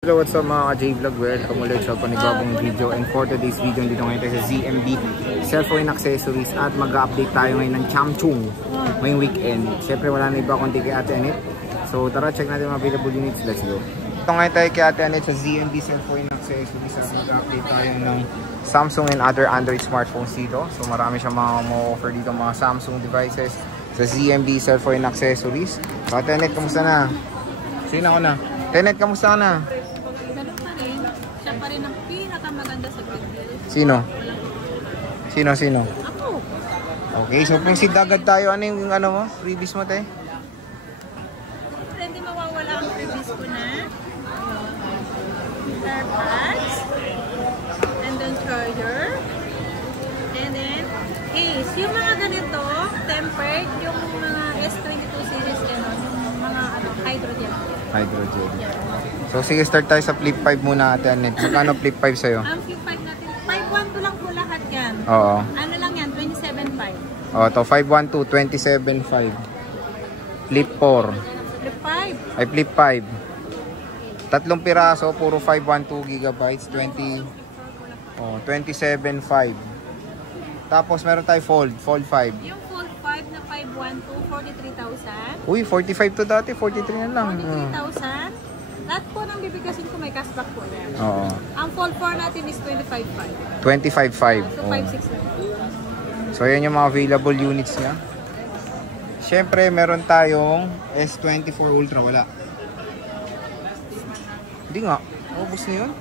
Hello, what's up mga ka-J-Vlog? Welcome ulit sa panibagong video. And for today's video, dito ngayon tayo sa ZMB Cellphone Accessories at mag-update tayo ngayon ng Samsung ngayong weekend. Siyempre wala na iba kundi kay Ate Anet. So tara, check natin mga available units. Let's go. Ito ngayon tayo kay Ate Anet sa ZMB Cellphone Accessories at mag-update tayo ng Samsung and other Android smartphones dito. So marami siyang mga offer dito, mga Samsung devices sa ZMB Cellphone Accessories. So Ate Anet, kamusta na? Sino ako na? Tenet, kamusta ka na? Siya pa rin ang pinakamaganda sa video. Sino? Sino? Ako. Okay, so kung si Dagat tayo, ano yung ano mo? Freebies mo tayo? Hindi mawawala ang previous ko na. AirPods. And then charger. And then case. Yung mga ganito, tempered, yung mga S22 series, gano'n, yung mga hydrogel. Hydrogel. So sige, start tayo sa Flip 5 muna, Ate Anet. Magkano Flip 5 sa'yo? Ang Flip 5 natin, 512 lang po lahat yan. Oo. Ano lang yan, 27.5. Oo, to 512, 27.5. Flip 4. Flip 5. Ay, Flip 5. Tatlong piraso, puro 512 gigabytes, 27.5. Tapos meron tayo Fold 5. Yung Fold 5 na 512, 43,000. Uy, 45 to dati, 43 na lang. 43,000. Lahat po ng bibigasin ko may cashback po yan. Oo. Ang Fold 4 natin is 25.5. 25.5. So 5.6 lang. So ayan yung mga available units niya. Siyempre meron tayong S24 Ultra, wala. Hindi nga, ubos na yun.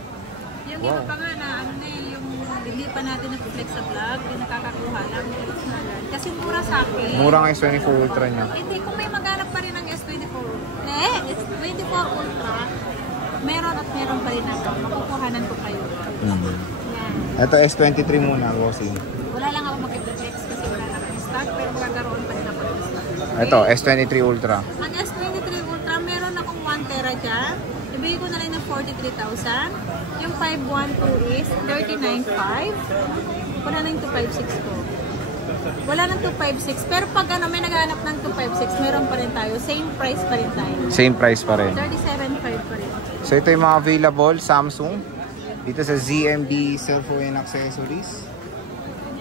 Yung iba pa nga na ano na yung hindi pa natin nag-flex sa vlog, yung nakakakuha lang. Kasi mura sa akin. Mura nga S24 Ultra niya. Hindi, kung may maghanap pa rin ng S24 Ultra, meron at meron pa rin ako. Makukuhanan ko kayo. Yan. Ito S23 muna, bossing. Wala lang ako mag-flex kasi wala na akong stock, pero magkakaroon pa rin ako ng stock. Okay? Ito, S23 Ultra. Ang S23 Ultra, meron akong 1 tera dyan. Ibigay ko na lang ng 43,000. Yung 512 is 39,500. Wala na yung 256 ko. Wala ng 256. Pero pag ano, may naghahanap ng 256, meron pa rin tayo. Same price pa rin tayo. Same price pa rin. 37,500 pa rin. So ito yung mga available Samsung dito sa ZMB Cellphone Accessories.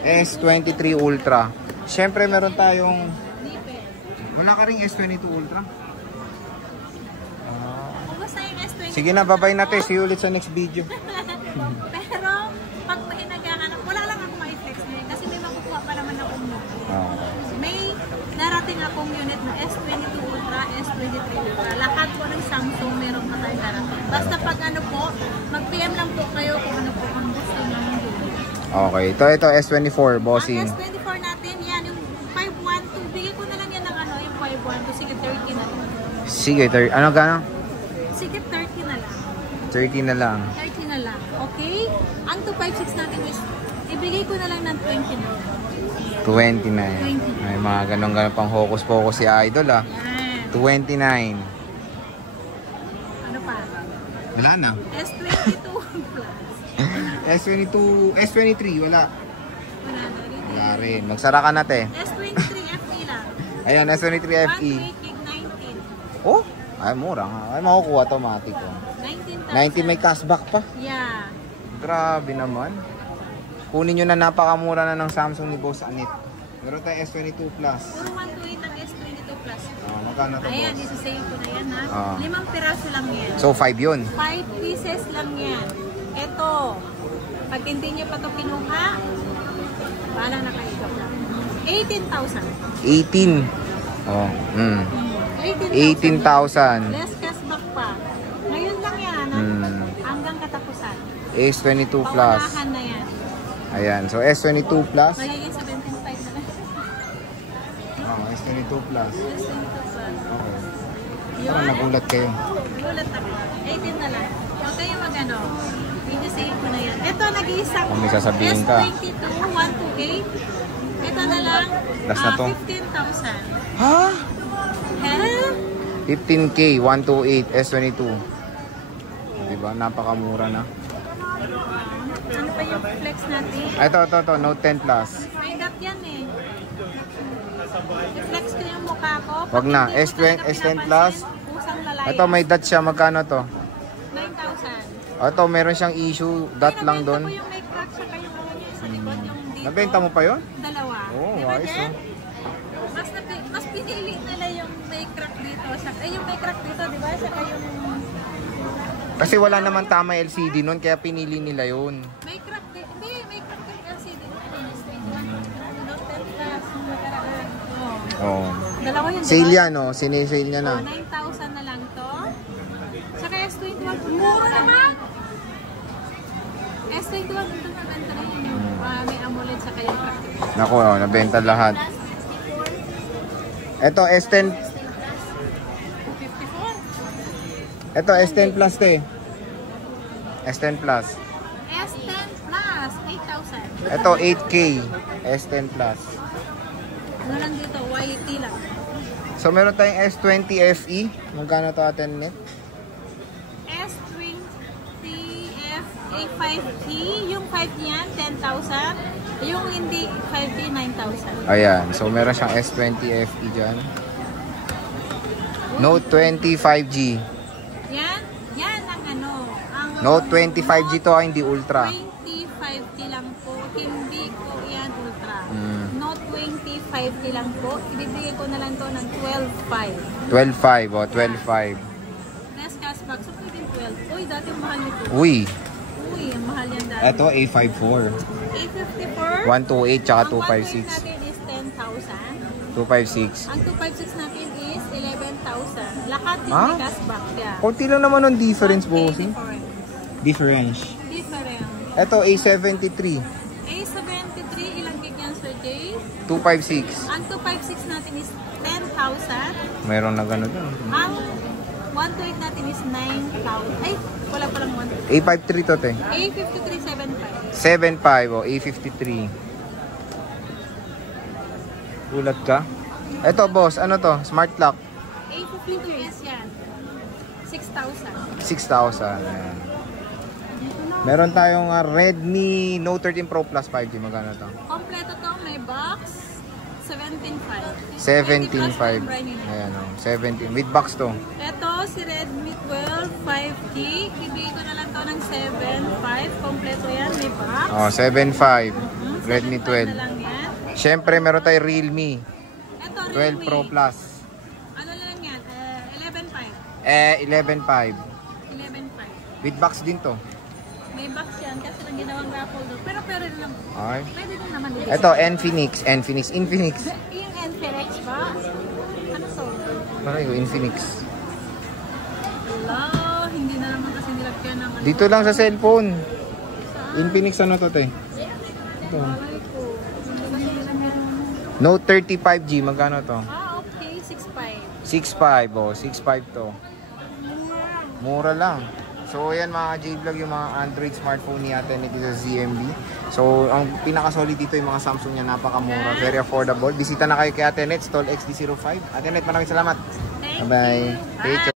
S23 Ultra. Siyempre meron tayong... Wala ka ring S22 Ultra? Basta yung S22. Sige na, babay natin. See you ulit sa next video. Pero pag may naghahanap, wala lang ako ma-flex ngayon kasi may makukuha pa naman akong may narating akong unit na S22 Ultra, S23 Ultra. Lahat po ng Samsung meron pa tayong narating. Basta pag ano po, mag-PM lang po kayo kung ano po ang gusto nyo ng unit. Okay, ito S24, bossing. Ang S24 natin, yan yung 512. Bigay ko na lang yan ng ano, yung 512. Sige, 30 na lang. Sige, ano gano'n? Sige, 30 na lang. 30 na lang. 30 na lang. Okay? Ang 256 natin is, ibigay ko na lang ng 20 na lang. 29. May mga ganun-ganun pang hocus-pocus si Idol ah. Yan. 29. Ano pa? Wala na. S22 plus. S22, S23, wala. Wala na rin. Wala rin. Magsara ka na te. S23 FE lang. Ayan, S23 FE. 128 gig 19. Oh, ay mura nga. Ay makukuha automatic. Oh. 19,000. 90 may cashback pa. Yeah. Grabe naman. Kunin nyo na, napakamura na ng Samsung ni Boss Anet. Meron tayo S22 Plus. Puro 128 ang S22 plus. Magkano to, Ayan, boss? isa-save ko na yan ha. 5 piraso lang yan. So 5 yun. 5 pieces lang yan. Ito. Pag hindi nyo pa ito kinuha, bahala na kayo. 18,000. 18. Oh, 18,000. Less cashback pa. Ngayon lang yan. Hanggang katapusan. S22 Plus. Pawanahan na yan. Ayan, so S22 Plus. Magiging 17.5 na lang. S22 Plus. S22 plus. Okay. Yun. Parang nagulat kayo. Nagulat ako. 18 na lang. Huwag kayo mag-ano. Video save ko na yan. Ito, nag-iisang Kung may sasabihin ka. S22, 128. Ito na lang. Last na to. 15,000. Ha? Hell? 15K, 128, S22. Diba? Napakamura na. Ano pa yung flex natin? Ito, Note 10 Plus. May dot yan eh. I-flex ko yung mukha ko. Wag na. S10 Plus. Pusang lalaki. Ito, may dot siya. Magkano to? 9,000. Ito, meron siyang issue. Dot lang doon. Ito yung may crack siya kayo sa likod yung dito. Nabenta mo pa yun? Dalawa. Oo, Diba, ayos Jen? oh. Mas pinili nila yung may crack dito. Yung may crack dito, di ba? Saka yung... Kasi wala naman tama LCD nun, kaya pinili nila yun. May crack din. Hindi, may crack din LCD. Note 10 Plus. Nakaraan. Oo. Dalawa yun, diba? Sale yan, oh. Sinisale niya na. 9,000 na lang to. Saka S21. Mura naman! S21 ito nabenta na yun. May AMOLED saka yung crack. Naku, oh, nabenta lahat. Ito, S10. 54. Ito, S10 Plus, te. S10 Plus. S10 Plus, 8,000. Ito, 8K. S10 Plus. Ano lang dito, YT lang. So, meron tayong S20 FE. Magkano to atin net? S20 FE 5G, yung 5 niyan, 10,000. Yung hindi 5G, 9,000. Ayan. So, meron siyang S20 FE dyan. Note 20 5G. Yan ang ano. Ang Note 20 5G to, hindi Ultra. 20 5G lang po. Hindi ko yan Ultra. Mm. Note 20 5G lang po. Ibibigay ko na lang to ng 12,500. 12.5, oh. 12.5. Less cashback. So, pwede 12. Uy, dati mahal nito. Uy. Uy, ang mahal yan dati. Ito, A54. 854. 128 tsaka Ang 128 natin is 10,000. 256. Ang 256 natin is 11,000. Lahat din Ah? may cashback. Yeah. Kunti lang naman ang difference, 1K bossing. difference. Difference. Different. Ito, A73. A73, ilang gig yan, Sir Jay? 256. Ang 256 natin is 10,000. Mayroon na gano'n dun. Ang 128 natin is 9,000. Ay, wala palang 1. A53 to, te. A53, 75. 75, oh. A53. Ulat ka? Ito, boss. Ano to? Smart lock. A52s yan. 6,000. 6,000. Ayan. Meron tayong Redmi Note 13 Pro Plus 5G. Magkano to? Kompleto to, may box. 17,500. 17.5. 20 plus brand new. Ayan, oh. 17. With box to. Ito, si Redmi 12 5G. Ibigay ko na lang to ng 7,500. Kompleto yan, may box. Oh, 7.5. Redmi 7,500 na 12. lang yan. Siyempre, meron tayong Realme Ito, 12 Realme. Pro Plus. Ano na lang yan? 11,500. 11.5. 11,500. With box din to. May box yan kasi nang ginawang raffle doon. Pero pwede naman. Okay. Pwede din naman dito. Ito, Infinix. Infinix. Yung Infinix ba? Ano to? Parang yung Infinix. Wala. Hindi na naman kasi nilagyan ng ano. Dito lang sa cellphone. Infinix ano to, te? Ito. Malay ko. Hindi kasi nilagyan ng... Note 30 5G. Magkano to? Okay. 6,500. 6.5. Oh, 6.5 to. Mura lang. So, ayan mga J-Vlog, yung mga Android smartphone ni Ate Net sa ZMB. So, ang pinaka-solid dito yung mga Samsung niya, napakamura, very affordable. Bisita na kayo kay Ate Net, Stall XD05. Ate Net, maraming salamat. Thank Bye-bye. you. Bye.